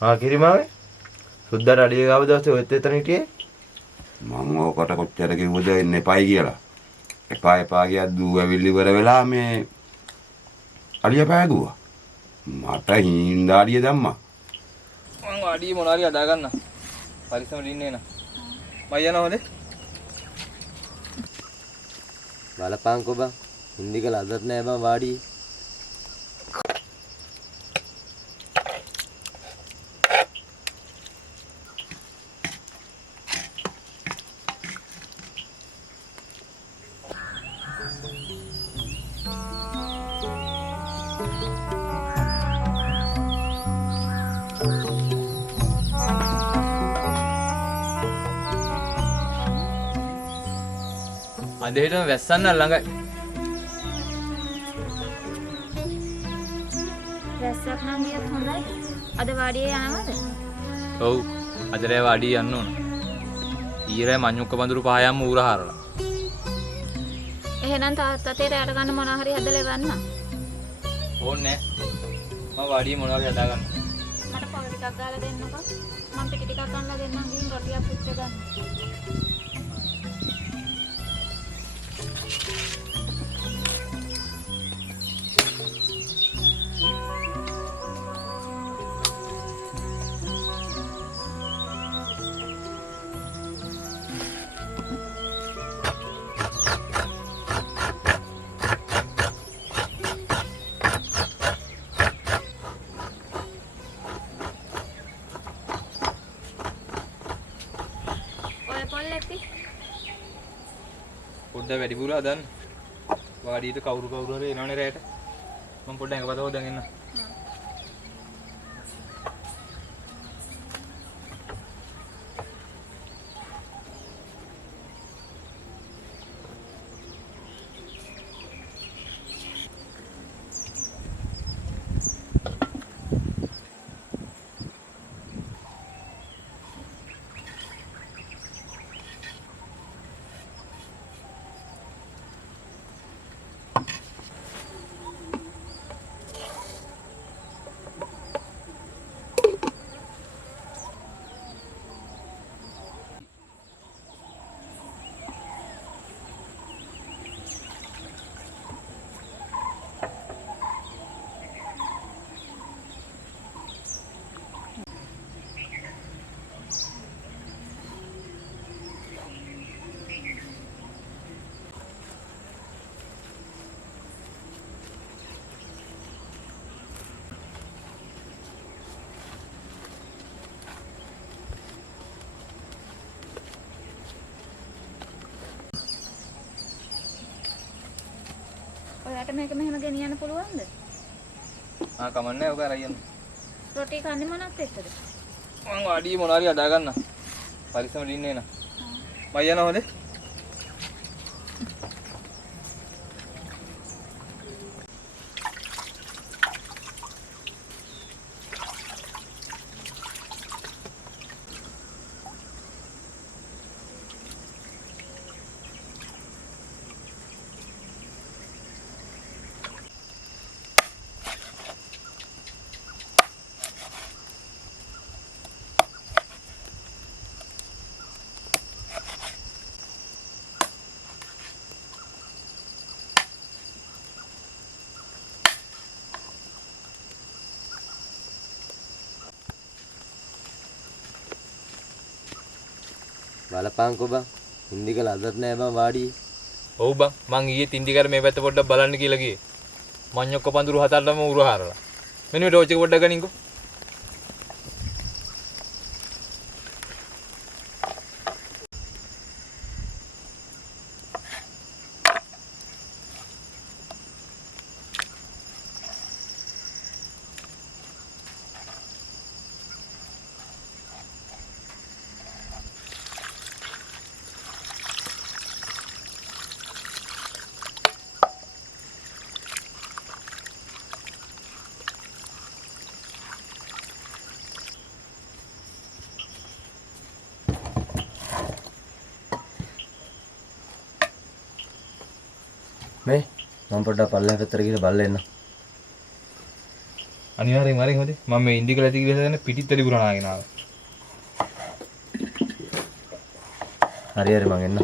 ආ කිරිමාවේ සුද්දාට අඩිය ගාව දවසේ ඔයත් එතන හිටියේ. මම ඕකට කොච්චර කිව්වද එන්න එපායි කියලා. එපා කියක් දූ ඇවිල්ලි ඉවර වෙලා මේ අලිය පෑගුවා. මට හිඳා අඩිය දැම්මා. මං අඩිය මොනවා හරි අදා ගන්න. පරිස්සමට ඉන්නේ නා. මම යනවා හොඳේ. බලපංකෝ බං. හින්දි කළ අදත් නෑ බං වාඩි. අදේටම වැස්සන්න ළඟයි. වැස්සක් නම් ගියත් හොඳයි. අද වාඩියේ යනවද? ඔව්. අද රෑ වාඩිය යන්න ඕන. ඊරේ මඤ්ඤුක්ක බඳුරු පහයන්ම ඌර හරලා. එහෙනම් තාත්තේ රැට ගන්න මොනවා හරි හදලා එවන්න. ඕනේ නෑ. මම වාඩිය මොනවා හරි හදා ගන්න. මට පොල් ටිකක් ගාලා දෙන්නකෝ. මම පිටි ටිකක් අන්නලා දෙන්නම් ගිහින් රොටියක් පුච්ච ගන්න. පොඩ්ඩක් වැඩිපුර හදන්න. වාඩියට කවුරු හරි එනවනේ රැයට. මම පොඩ්ඩක් ඇඟපත හොදන් එන්න. ඔයාට මේක මෙහෙම ගෙනියන්න පුළුවන්ද? ආ කමන්නේ ඔක අරගෙන. රොටි කන්නේ මොනක් එක්කද? මං වාඩිය මොනවා හරි හදා ගන්න. පරිස්සමට ඉන්නේ නා. මම යනවා හොඳේ. බලපංකෝ බං. හින්දි කළ අදත් නෑ බං වාඩි. ඔව් බං. මං ඊයේ තින්දි කර මේ පැත්ත පොඩ්ඩක් බලන්න කියලා ගියේ. මඤ්ඤොක්ක පඳුරු හතරම ඌර හරලා. මෙන්න මේ ටෝච් එක පොඩ්ඩක් ගනින්කෝ. මේ මම පොඩ්ඩක් පල්ලෙහා පැත්තට ගිහලා බලලා එන්න. අනිවාර්යෙන් වරෙන් හොදේ. මම මේ ඉන්දිකල ඇති කියලා හිතන්නේ පිටිත්තලි පුරානාගෙන ආවා. හරි හරි මං එන්න.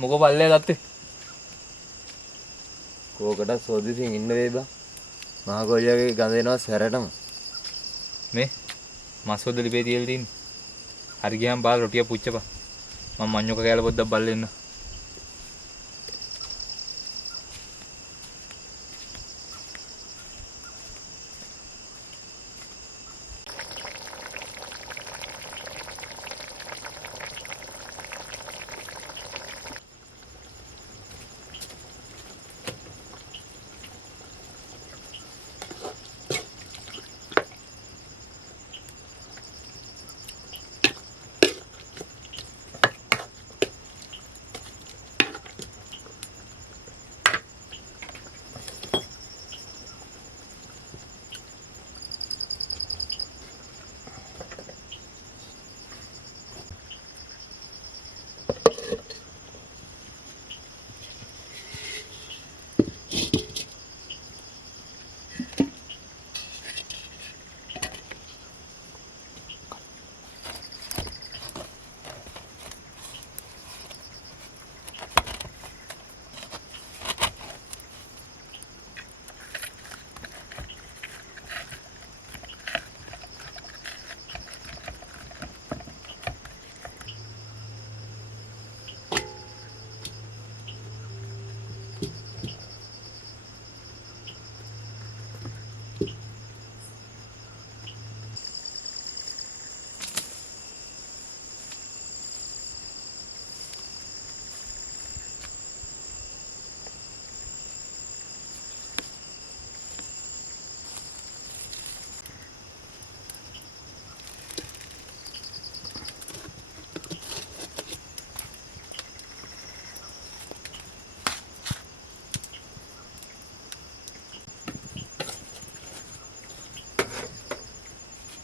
මොකෝ පල්ලේ ගත්තේ? කෝකට සෝදිසින් ඉන්න වෙයි බා. මහ කොල්ලගේ ගඳ එනවා සැරටම. මේ මස් හොද ලිපේ තියලා තින්නේ. හරි ගියාම බාල් රොටිය පුච්චපන්. මම මඤ්ඤොක කෑල්ල පොඩ්ඩක් බල්ලෙන්න.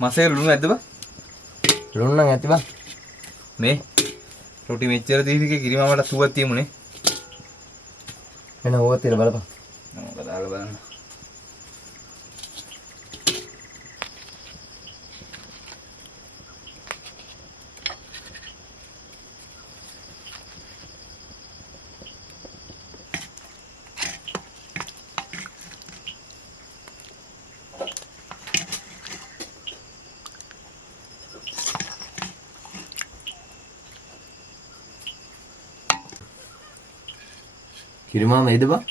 මසේ ලුණු ඇද්ද බා? ලුණු නම් ඇති බං. මේ රොටි මෙච්චර දීවිගේ කිරිමාමට සුවක් තියමුනේ. එන ඕක තියලා බලපන්. මොකද දාලා බලන්න. කිරිමාම එයිද බං?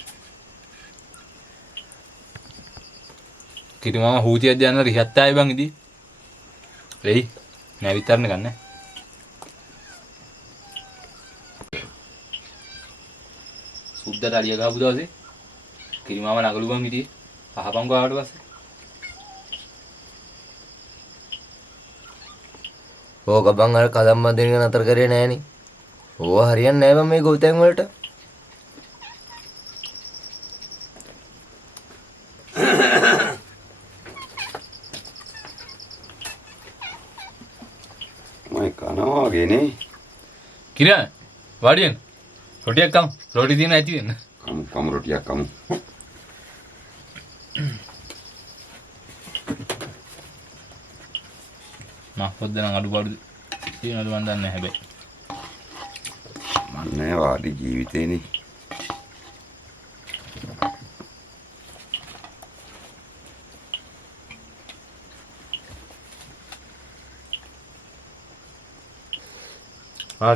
කිරිමාම හූතියක් දාන්න රිහත් ආයි බං ඉදී. වෙයි. නෑ විතරනේ ගන්න. සුද්දට අලිය ගහපු දවසේ කිරිමාම නගලු බං ඉදී. අහපන් ගාවට පස්සේ. ඕක බං අර කදම්ම දෙන්න නතර කරේ නෑනේ. ඕවා හරියන්නේ නෑ බං මේ ගොවිතැන් වලට. මම කනවා වගේ නේ. කිරියා වාඩියෙන් රොටියක් කමු. රොටි දින ඇති වෙන්න. කමු රොටියක් කමු. මා පොද්ද නම් අඩුපාඩු තියෙනවද මන් දන්නේ නැහැ හැබැයි. මන්නේ නෑ වාඩි ජීවිතේනේ.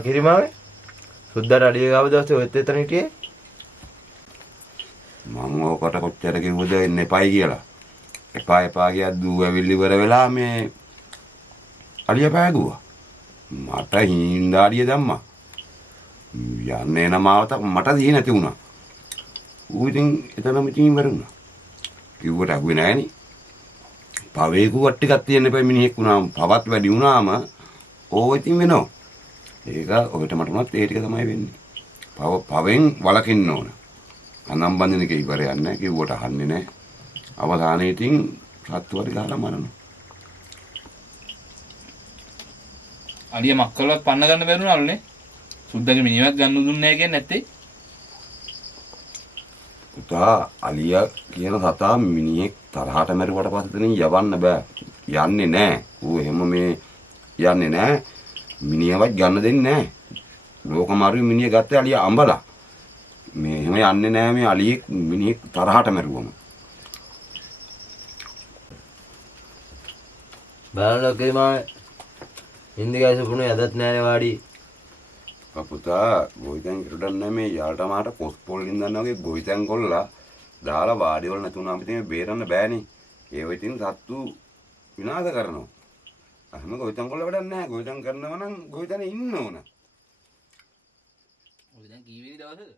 කිරිමාමේ සුද්දාට අඩිය ගාව දවසේ ඔයත් එතන හිටියේ. මම ඕකට කොච්චර කිව්වද එන්න එපයි කියලා. එපා කියා දූ ඇවිල්ලි ඉවර වෙලා මේ අලිය පෑගුවා. මට හිඳාඩිය දැම්මා. යන්නේ නමාවත මට දී නැති වුණා. ඌ ඉතින් එතනම ඉතින් ඉවර වුණා. කිව්වට අහුවේ නෑනේ. පවේකුවක් ටිකක් තියෙන්න එපා මිනිහෙක් වුණාම පවත් වැඩි වුණාම ඕව ඉතින් වෙනවා. ඒක ඔබට මටමත් ඒ ටික තමයි වෙන්නේ. පවෙන් වලකින්න ඕන. අනම් බඳින එක ඉවරයක් නැහැ කිව්වට අහන්නේ නැහැ. අවසානයේ ඉතින් සත්තුවට ගහලා මරනවා. අලිය මක්කලවත් පන්න ගන්න බැරුණාලුනේ. සුද්දගේ මිනිහවත් ගන්න දුන්නේ නැහැ කියන්නේ නැත්තේ. පුතා අලියා කියන සතා මිනිහෙක් තරහට මැරුවට පස්සේ යවන්න බෑ. යන්නේ නැහැ. ඌ එහෙම මේ යන්නේ නැහැ. මිනිහවත් ගන්න දෙන්නේ නැහැ. ලෝකමාරු මිනිහ ගත්තේ අලියා අඹලා. මේ එහෙම යන්නේ නැහැ මේ අලියෙක් මිනිහෙක් තරහට මැරුවම. බලන්න කිරිමාමේ ඉන්දියාවේ සුපුණේ අදත් නෑනේ වාඩි. පුතා ගොවිතැන් කරඩන් නැහැ මේ යාට මාට කොස් පොල් ගින්දන්න වගේ ගොවිතැන් කොල්ලා දාලා වාඩි වල නැතුණාම ඉතින් බේරන්න බෑනේ. ඒව ඉතින් සත්තු විනාශ කරනවා. අහම ගොවිතැන් කොල්ල වැඩක් නැහැ. ගොවිතැන් කරනවා නම් ගොවිතැනේ ඉන්න ඕන. ඔය දැන් කී වෙනි දවසද?